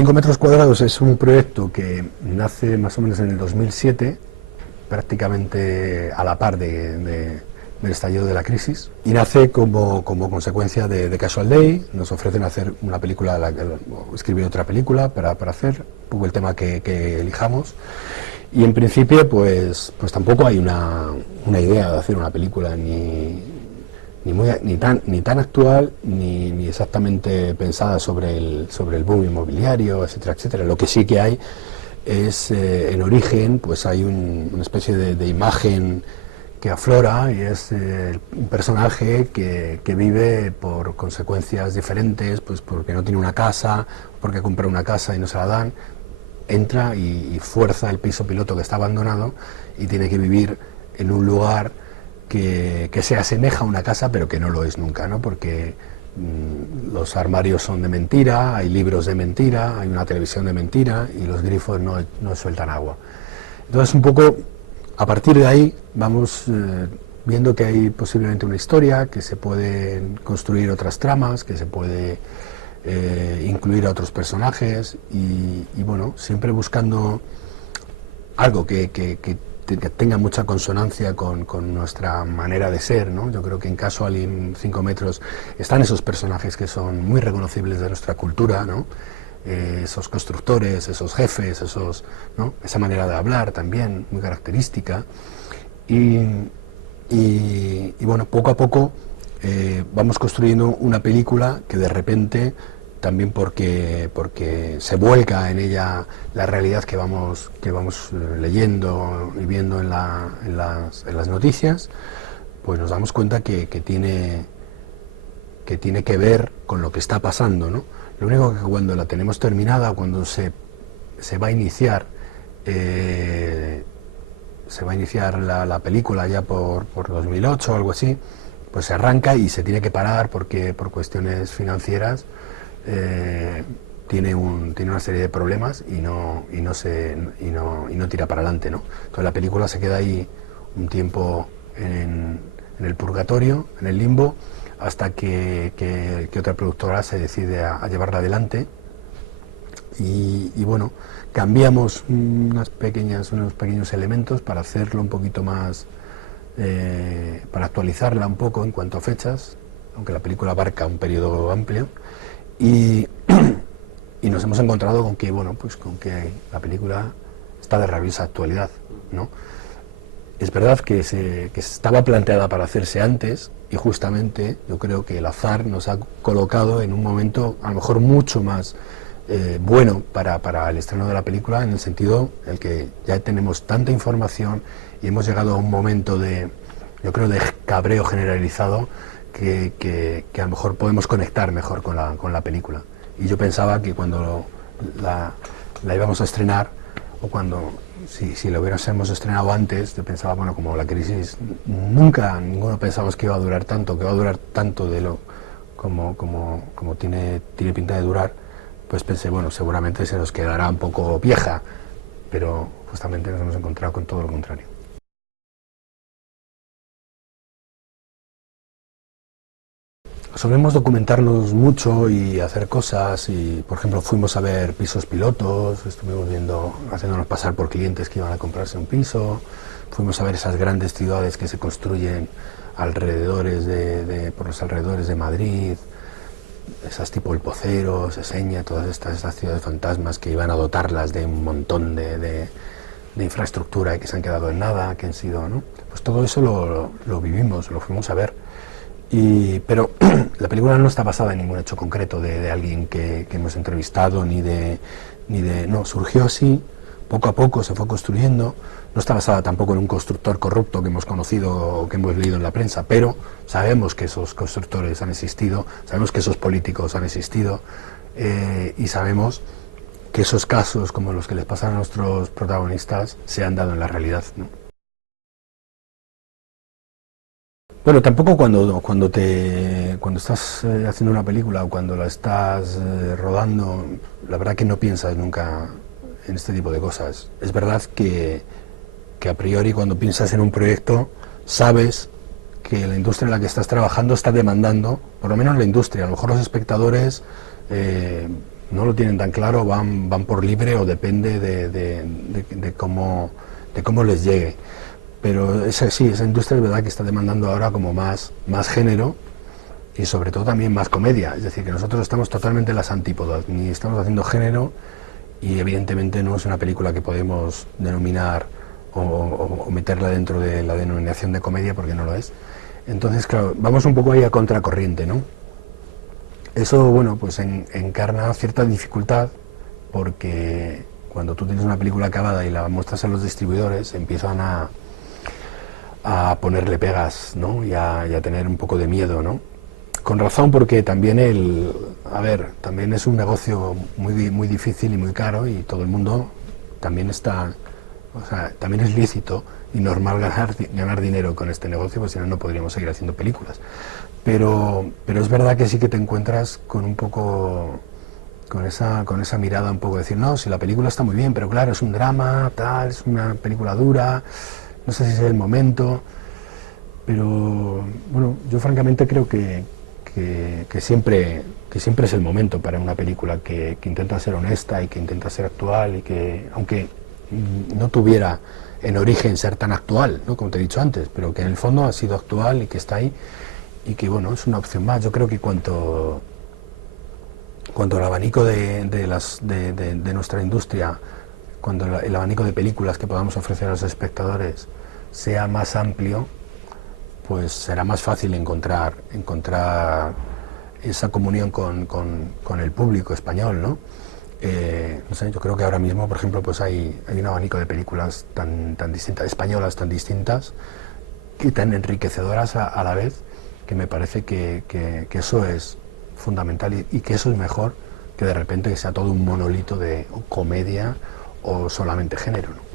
5 metros cuadrados es un proyecto que nace más o menos en el 2007, prácticamente a la par del estallido de la crisis, y nace como consecuencia de Casual Day. Nos ofrecen hacer una película, o escribir otra película para hacer un poco el tema que elijamos, y en principio pues tampoco hay una idea de hacer una película ni tan actual ni exactamente pensada sobre el boom inmobiliario, etcétera, etcétera. Lo que sí que hay es, en origen, pues hay una especie de imagen que aflora, y es un personaje que vive por consecuencias diferentes, pues porque no tiene una casa, porque compra una casa y no se la dan, entra y fuerza el piso piloto que está abandonado y tiene que vivir en un lugar que se asemeja a una casa, pero que no lo es nunca, ¿no? Porque los armarios son de mentira, hay libros de mentira, hay una televisión de mentira y los grifos no sueltan agua. Entonces, un poco a partir de ahí vamos viendo que hay posiblemente una historia, que se pueden construir otras tramas, que se puede incluir a otros personajes y bueno, siempre buscando algo que tenga mucha consonancia con nuestra manera de ser, ¿no? Yo creo que en Casual y en 5 metros están esos personajes que son muy reconocibles de nuestra cultura, ¿no? Esos constructores, esos jefes, ¿no? Esa manera de hablar también, muy característica. Y bueno, poco a poco vamos construyendo una película que de repente, también porque se vuelca en ella la realidad que vamos leyendo y viendo en las noticias, pues nos damos cuenta que tiene que ver con lo que está pasando, ¿no? Lo único que cuando la tenemos terminada, cuando se va a iniciar la película ya por 2008 o algo así, pues se arranca y se tiene que parar porque por cuestiones financieras tiene una serie de problemas y no tira para adelante, ¿no? Entonces la película se queda ahí un tiempo en el purgatorio, en el limbo, hasta que otra productora se decide a llevarla adelante. Y bueno, cambiamos unos pequeños elementos para hacerlo un poquito más, para actualizarla un poco en cuanto a fechas, aunque la película abarca un periodo amplio, y nos hemos encontrado con que, bueno, pues con que la película está de rabiosa actualidad, ¿no? Es verdad que estaba planteada para hacerse antes, y justamente yo creo que el azar nos ha colocado en un momento a lo mejor mucho más bueno para el estreno de la película, en el sentido en el que ya tenemos tanta información y hemos llegado a un momento yo creo, de cabreo generalizado que a lo mejor podemos conectar mejor con la película. Y yo pensaba que cuando la íbamos a estrenar, o cuando si lo hubiéramos estrenado antes, yo pensaba, bueno, como la crisis ninguno pensamos que iba a durar tanto, de lo como tiene pinta de durar, pues pensé, bueno, seguramente se nos quedará un poco vieja, pero justamente nos hemos encontrado con todo lo contrario. Solemos documentarnos mucho y hacer cosas, y por ejemplo fuimos a ver pisos pilotos, estuvimos haciéndonos pasar por clientes que iban a comprarse un piso, fuimos a ver esas grandes ciudades que se construyen por los alrededores de Madrid, esas tipo El Pocero, Seseña, todas estas ciudades fantasmas que iban a dotarlas de un montón de infraestructura y que se han quedado en nada, que han sido, ¿no? Pues todo eso lo vivimos, lo fuimos a ver. Pero la película no está basada en ningún hecho concreto de alguien que hemos entrevistado, no, surgió así, poco a poco se fue construyendo. No está basada tampoco en un constructor corrupto que hemos conocido o que hemos leído en la prensa, pero sabemos que esos constructores han existido, sabemos que esos políticos han existido, y sabemos que esos casos, como los que les pasaron a nuestros protagonistas, se han dado en la realidad, ¿no? Bueno, tampoco cuando estás haciendo una película o cuando la estás rodando, la verdad que no piensas nunca en este tipo de cosas. Es verdad que a priori, cuando piensas en un proyecto, sabes que la industria en la que estás trabajando está demandando, por lo menos la industria, a lo mejor los espectadores no lo tienen tan claro, van por libre o depende de cómo les llegue. Pero sí, esa industria es verdad que está demandando ahora como más género y sobre todo también más comedia. Es decir, que nosotros estamos totalmente en las antípodas, ni estamos haciendo género y evidentemente no es una película que podemos denominar o meterla dentro de la denominación de comedia porque no lo es. Entonces, claro, vamos un poco ahí a contracorriente, ¿no? Eso, bueno, pues encarna cierta dificultad porque cuando tú tienes una película acabada y la muestras a los distribuidores empiezan a ponerle pegas, ¿no? Y a tener un poco de miedo, ¿no? Con razón, porque también también es un negocio muy difícil y muy caro y todo el mundo también también es lícito y normal ganar dinero con este negocio, pues si no, no podríamos seguir haciendo películas. Pero es verdad que sí que te encuentras con un poco, con esa mirada un poco de decir, no, si la película está muy bien, pero claro, es un drama, tal, es una película dura, no sé si es el momento, pero bueno, yo francamente creo que siempre es el momento para una película que intenta ser honesta y que intenta ser actual y que, aunque no tuviera en origen ser tan actual, ¿no? Como te he dicho antes, pero que en el fondo ha sido actual y que está ahí y que bueno, es una opción más. Yo creo que cuanto el abanico de nuestra industria, cuando el abanico de películas que podamos ofrecer a los espectadores sea más amplio, pues será más fácil encontrar esa comunión con el público español, ¿no? No sé, yo creo que ahora mismo, por ejemplo, pues hay un abanico de películas tan distintas, españolas tan distintas y tan enriquecedoras a la vez, que me parece que eso es fundamental y que eso es mejor que de repente que sea todo un monolito de comedia o solamente género, ¿no?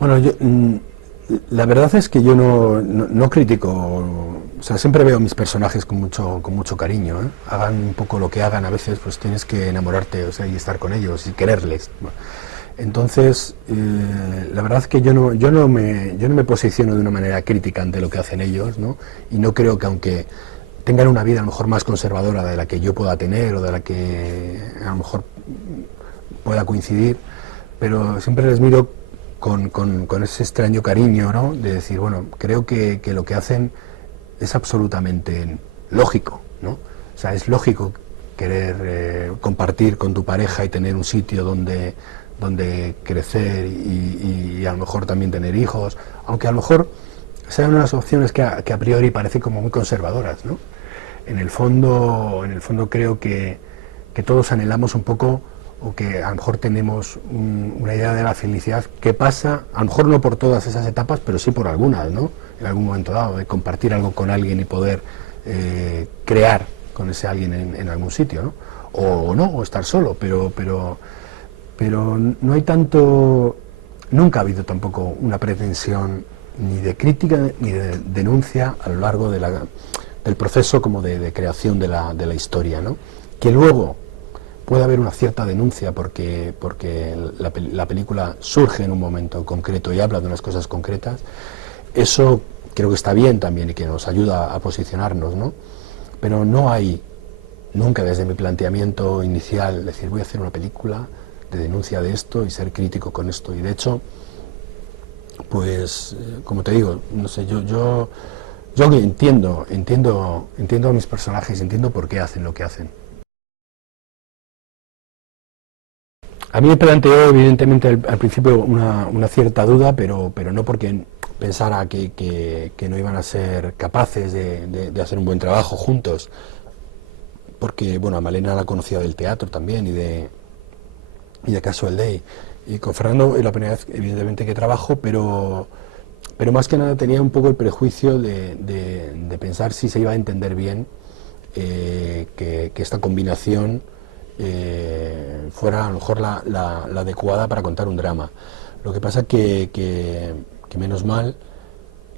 Bueno, la verdad es que yo no critico, o sea, siempre veo a mis personajes con mucho cariño, ¿eh? Hagan un poco lo que hagan, a veces pues tienes que enamorarte, o sea, y estar con ellos y quererles. Entonces, la verdad es que yo no me posiciono de una manera crítica ante lo que hacen ellos, ¿no? Y no creo que aunque tengan una vida a lo mejor más conservadora de la que yo pueda tener o de la que a lo mejor pueda coincidir, pero siempre les miro con ese extraño cariño, ¿no? De decir, bueno, creo que lo que hacen es absolutamente lógico, ¿no? O sea, es lógico querer compartir con tu pareja y tener un sitio donde crecer y a lo mejor también tener hijos, aunque a lo mejor sean unas opciones que a priori parecen como muy conservadoras, ¿no? En el fondo creo que todos anhelamos un poco o que a lo mejor tenemos una idea de la felicidad que pasa, a lo mejor no por todas esas etapas, pero sí por algunas, ¿no? En algún momento dado, de compartir algo con alguien y poder crear con ese alguien en algún sitio, ¿no? O no, o estar solo, pero no hay tanto, nunca ha habido tampoco una pretensión ni de crítica ni de denuncia a lo largo del proceso como de creación de la historia, ¿no? Que luego puede haber una cierta denuncia porque la película surge en un momento concreto y habla de unas cosas concretas, eso creo que está bien también y que nos ayuda a posicionarnos, ¿no? Pero no hay nunca desde mi planteamiento inicial decir voy a hacer una película de denuncia de esto y ser crítico con esto, y de hecho pues como te digo, no sé, yo entiendo a mis personajes, entiendo por qué hacen lo que hacen. A mí me planteó evidentemente al principio una cierta duda, pero no porque pensara que no iban a ser capaces de hacer un buen trabajo juntos, porque bueno, a Malena la conocía del teatro también y de Casual Day, y con Fernando es la primera vez evidentemente que trabajo, pero más que nada tenía un poco el prejuicio de pensar si se iba a entender bien que esta combinación fuera a lo mejor la adecuada para contar un drama. Lo que pasa que menos mal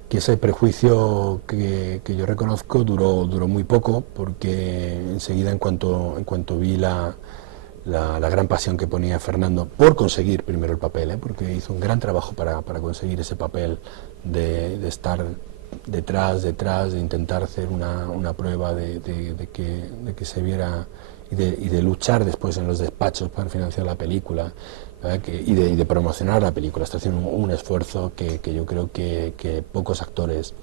que ese prejuicio que yo reconozco duró muy poco, porque enseguida en cuanto vi la gran pasión que ponía Fernando por conseguir primero el papel, porque hizo un gran trabajo para conseguir ese papel de estar detrás de intentar hacer una prueba de que se viera y de luchar después en los despachos para financiar la película, y de promocionar la película. Está haciendo un esfuerzo que yo creo que pocos actores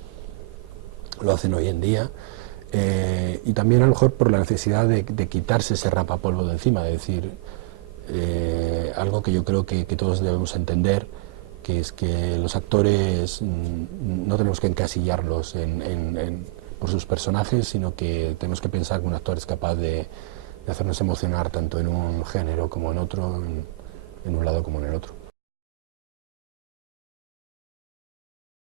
lo hacen hoy en día, y también a lo mejor por la necesidad de quitarse ese rapapolvo de encima, de decir algo que yo creo que todos debemos entender, que es que los actores no tenemos que encasillarlos por sus personajes, sino que tenemos que pensar que un actor es capaz de hacernos emocionar tanto en un género como en otro, en un lado como en el otro.